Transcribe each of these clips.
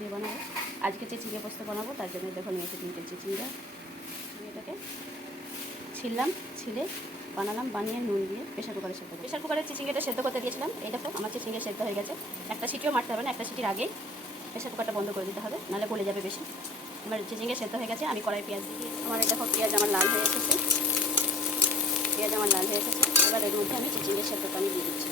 দিয়ে বানাবো। আজকে চিচিঙ্গা পোস্ত বানাবো, তার জন্য দেখো নিয়েছি 3টে চিচিঙ্গা। এটাকে ছিললাম, ছিলে বানালাম, বানিয়ে নুন দিয়ে প্রেশার কুকারে চিচিঙ্গাটা সেদ্ধ করতে দিয়েছিলাম। এই দেখো আমার চিচিঙ্গা সেদ্ধ হয়ে গেছে। একটা সিটিও মারতে হবে না, একটা সিটির আগে প্রেশার কুকারটা বন্ধ করে দিতে হবে, নাহলে গলে যাবে বেশি। আমার চিচিঙ্গা সেদ্ধ হয়ে গেছে। আমি কড়াই পেঁয়াজ দিয়ে আমার দেখো পেঁয়াজ আমার লাল হয়ে এসেছে। এবার এর মধ্যে আমি চিচিঙ্গা সেদ্ধটা আমি দিয়ে দিচ্ছি।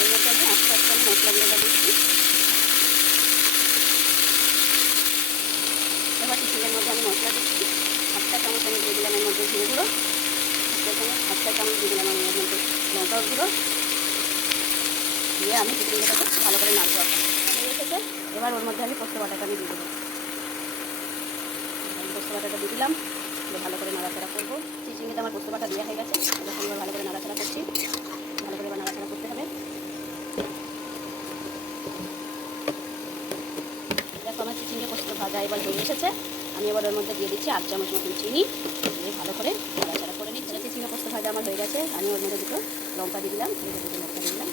এর মধ্যে আমি আস্তে আস্তে আমি মশলাগুলো দিচ্ছি। এবার চিচিঙ্গার মধ্যে আমি মশলা দিচ্ছি। 1/2 চামচ আমি দিয়ে দিলাম এর মধ্যে জিরে গুঁড়ো, 1/2 চামচ দিয়ে দিলাম আমি এর মধ্যে লঙ্কা গুঁড়ো দিয়ে আমি চিচিঙ্গাটাকে ভালো করে নাড়বো। হয়ে এসেছে। এবার ওর মধ্যে আমি পোস্ত বাটাটা আমি দিয়ে দেবো। পোস্ত বাটাটা দিয়ে দিলাম, ভালো করে নাড়াচাড়া করবো। চিচিঙ্গাতে আমার পোস্ত বাটা দেওয়া হয়ে গেছে। এবার ভালো করে নাড়াচাড়া করছি, ভালো করে এবার নাড়াচাড়া করতে হবে। দেখো আমার চিচিঙ্গা পোস্ত ভাজা এবার হয়ে এসেছে। আমি এবার ওর মধ্যে দিয়ে দিচ্ছি 8 চামচ মতন চিনি, দিয়ে ভালো করে নাড়াচাড়া করে নিচ্ছি। চিচিঙ্গা পোস্ত ভাজা আমার হয়ে গেছে। আমি ওর মধ্যে দুটো লঙ্কা দিয়ে দিলাম, দুটো লঙ্কা দিয়ে দিলাম।